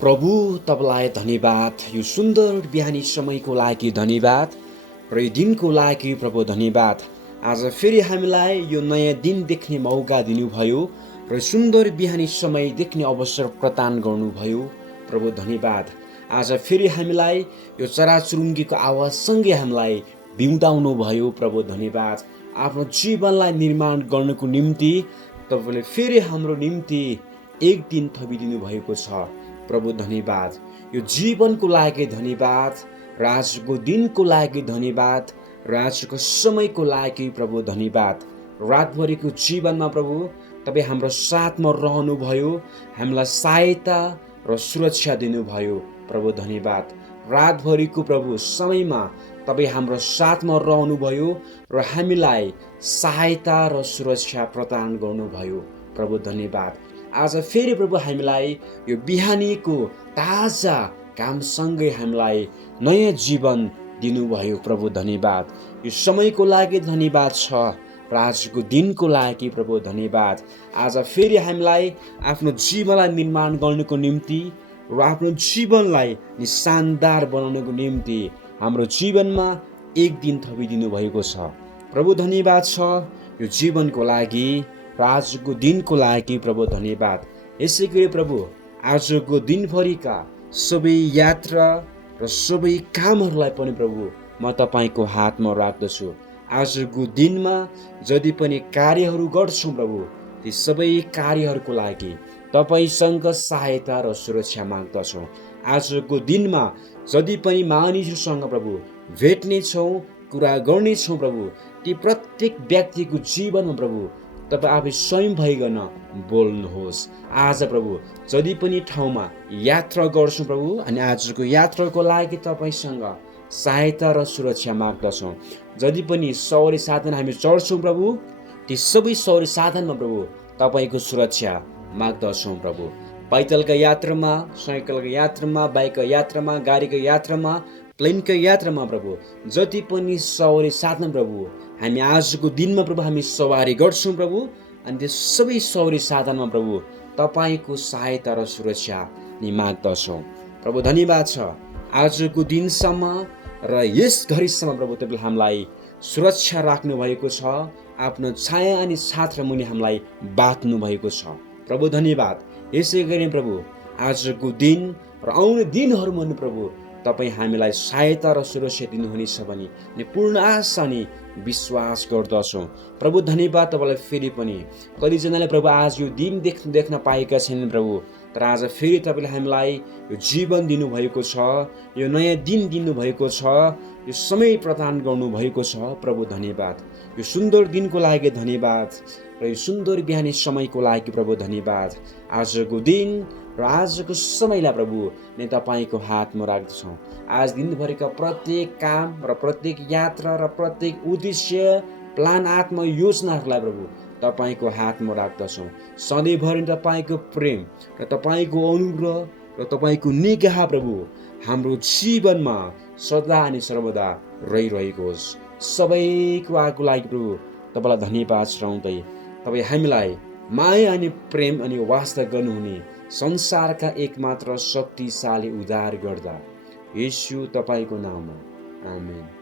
प्रभु तपाईँलाई धन्यवाद, यो सुन्दर बिहानी समयको लागि धन्यवाद र यो दिनको लागि प्रभु धन्यवाद। आज फेरि हामीलाई यो नयाँ दिन देख्ने मौका दिनुभयो र सुन्दर बिहानी समय देख्ने अवसर प्रदान गर्नुभयो। प्रभु धन्यवाद। आज फेरि हामीलाई यो चराचुरुङ्गीको आवाजसँगै हामीलाई बिउताउनु भयो। प्रभु धन्यवाद। आफ्नो जीवनलाई निर्माण गर्नको निम्ति तपाईँले फेरि हाम्रो निम्ति एक दिन थपिदिनु भएको छ। प्रभु धन्यवाद। यो जीवनको लागि धन्यवाद, र आजको दिनको लागि धन्यवाद, र आजको समयको लागि प्रभु धन्यवाद। रातभरिको जीवनमा प्रभु तपाईँ हाम्रो साथमा रहनुभयो, हामीलाई सहायता र सुरक्षा दिनुभयो। प्रभु धन्यवाद। रातभरिको प्रभु समयमा तपाईँ हाम्रो साथमा रहनुभयो र हामीलाई सहायता र सुरक्षा प्रदान गर्नुभयो। प्रभु धन्यवाद। आज फेरि प्रभु हामीलाई यो बिहानीको ताजा कामसँगै हामीलाई नयाँ जीवन दिनुभयो। प्रभु धन्यवाद। यो समयको लागि धन्यवाद छ र आजको दिनको लागि प्रभु धन्यवाद। आज फेरि हामीलाई आफ्नो जीवनलाई निर्माण गर्नको निम्ति र आफ्नो जीवनलाई शानदार बनाउनको निम्ति हाम्रो जीवनमा एक दिन थपिदिनु भएको छ। प्रभु धन्यवाद छ यो जीवनको लागि र आजको दिनको लागि प्रभु धन्यवाद। यसै गरी प्रभु आजको दिनभरिका सबै यात्रा र सबै कामहरूलाई पनि प्रभु म तपाईँको हातमा राख्दछु। आजको दिनमा जति पनि कार्यहरू गर्छौँ प्रभु, ती सबै कार्यहरूको लागि तपाईँसँग सहायता र सुरक्षा माग्दछौँ। आजको दिनमा जति पनि मानिसहरूसँग प्रभु भेट्नेछौँ, कुरा गर्नेछौँ प्रभु, ती प्रत्येक व्यक्तिको जीवनमा प्रभु तपाईँ आफै स्वयं भइकन बोल्नुहोस्। आज प्रभु जति पनि ठाउँमा यात्रा गर्छौँ प्रभु, अनि आजको यात्राको लागि तपाईँसँग सहायता र सुरक्षा माग्दछौँ। जति पनि सवारी साधन हामी चढ्छौँ प्रभु, ती सबै सवारी साधनमा प्रभु तपाईँको सुरक्षा माग्दछौँ। प्रभु पैदलका यात्रामा, साइकलको यात्रामा, बाइकको यात्रामा, गाडीको यात्रामा, प्लेनको यात्रामा प्रभु जति पनि सवारी साधन प्रभु हामी आजको दिनमा प्रभु हामी सवारी गर्छौँ प्रभु, अनि त्यो सबै सवारी साधनमा प्रभु तपाईँको सहायता र सुरक्षा नि माग्दछौँ। प्रभु धन्यवाद छ आजको दिनसम्म र यस घडीसम्म प्रभु तपाईँले हामीलाई सुरक्षा राख्नु भएको छ, आफ्नो छाया अनि साथ र मुनि हामीलाई बाँध्नु भएको छ। प्रभु धन्यवाद। यसै गरी प्रभु आजको दिन र आउने दिनहरूमा प्रभु तपाईँ हामीलाई सहायता र सुरक्षा दिनुहुनेछ भने पूर्ण आशा अनि विश्वास गर्दछौँ। प्रभु धन्यवाद तपाईँलाई फेरि पनि। कतिजनाले प्रभु आज यो दिन देख्न पाएका छैनन् प्रभु, तर आज फेरि तपाईँले हामीलाई यो जीवन दिनुभएको छ, यो नयाँ दिन दिनुभएको छ, यो समय प्रदान गर्नुभएको छ। प्रभु धन्यवाद। यो सुन्दर दिनको लागि धन्यवाद र यो सुन्दर बिहानी समयको लागि प्रभु धन्यवाद। आजको दिन र आजको समयलाई प्रभु नै तपाईँको हातमा राख्दछौँ। आज दिनभरिका प्रत्येक काम र प्रत्येक यात्रा र प्रत्येक उद्देश्य, प्लान, आत्म योजनाहरूलाई प्रभु तपाईँको हातमा राख्दछौँ। सधैँभरि तपाईँको प्रेम र तपाईँको अनुग्रह र तपाईँको निगाह प्रभु हाम्रो जीवनमा सदा अनि सर्वदा रहिरहेको होस्। सबैको आगको लागि प्रभु तपाईँलाई धन्यवाद चढाउँदै तपाईँ हामीलाई माया अनि प्रेम अनि वास्ता गर्नुहुने संसारका एकमात्र शक्तिशाली उद्धार गर्दा येशू तपाईँको नाममा आमेन।